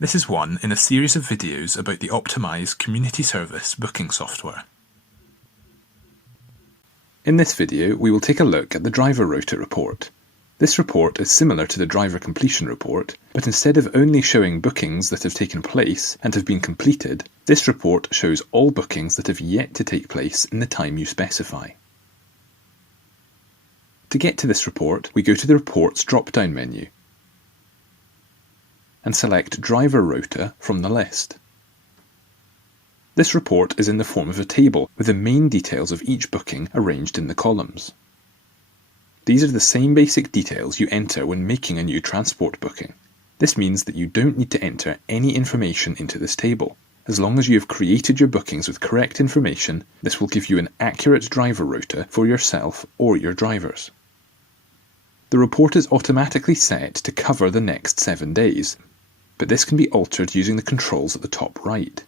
This is one in a series of videos about the OPTiMiSe community service booking software. In this video, we will take a look at the driver rota report. This report is similar to the driver completion report, but instead of only showing bookings that have taken place and have been completed, this report shows all bookings that have yet to take place in the time you specify. To get to this report, we go to the Reports drop-down menu and select Driver Rota from the list. This report is in the form of a table with the main details of each booking arranged in the columns. These are the same basic details you enter when making a new transport booking. This means that you don't need to enter any information into this table. As long as you have created your bookings with correct information, this will give you an accurate driver rota for yourself or your drivers. The report is automatically set to cover the next 7 days, but this can be altered using the controls at the top right.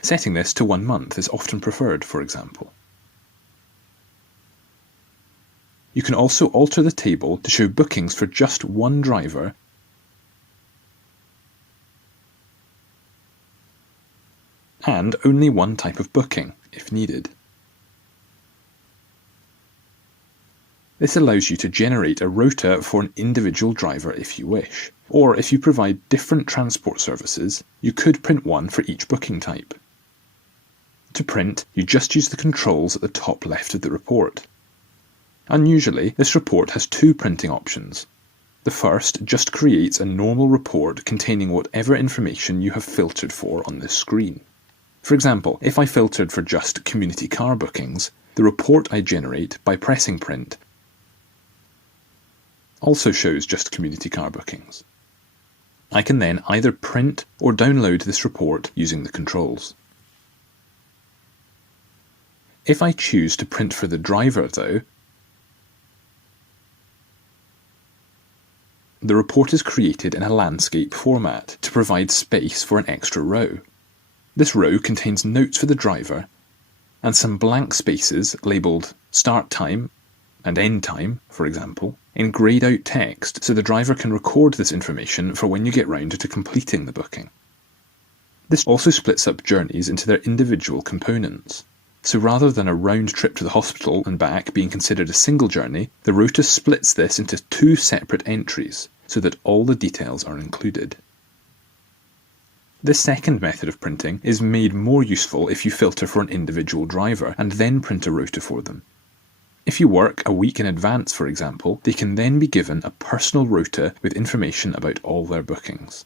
Setting this to 1 month is often preferred, for example. You can also alter the table to show bookings for just one driver and only one type of booking, if needed. This allows you to generate a rota for an individual driver if you wish, or if you provide different transport services, you could print one for each booking type. To print, you just use the controls at the top left of the report. Unusually, this report has 2 printing options. The first just creates a normal report containing whatever information you have filtered for on this screen. For example, if I filtered for just community car bookings, the report I generate by pressing print also shows just community car bookings. I can then either print or download this report using the controls. If I choose to print for the driver though, the report is created in a landscape format to provide space for an extra row. This row contains notes for the driver and some blank spaces labelled start time and end time, for example, in greyed out text so the driver can record this information for when you get round to completing the booking. This also splits up journeys into their individual components. So rather than a round trip to the hospital and back being considered a single journey, the rota splits this into 2 separate entries so that all the details are included. This second method of printing is made more useful if you filter for an individual driver and then print a rota for them. If you work a week in advance, for example, they can then be given a personal rota with information about all their bookings.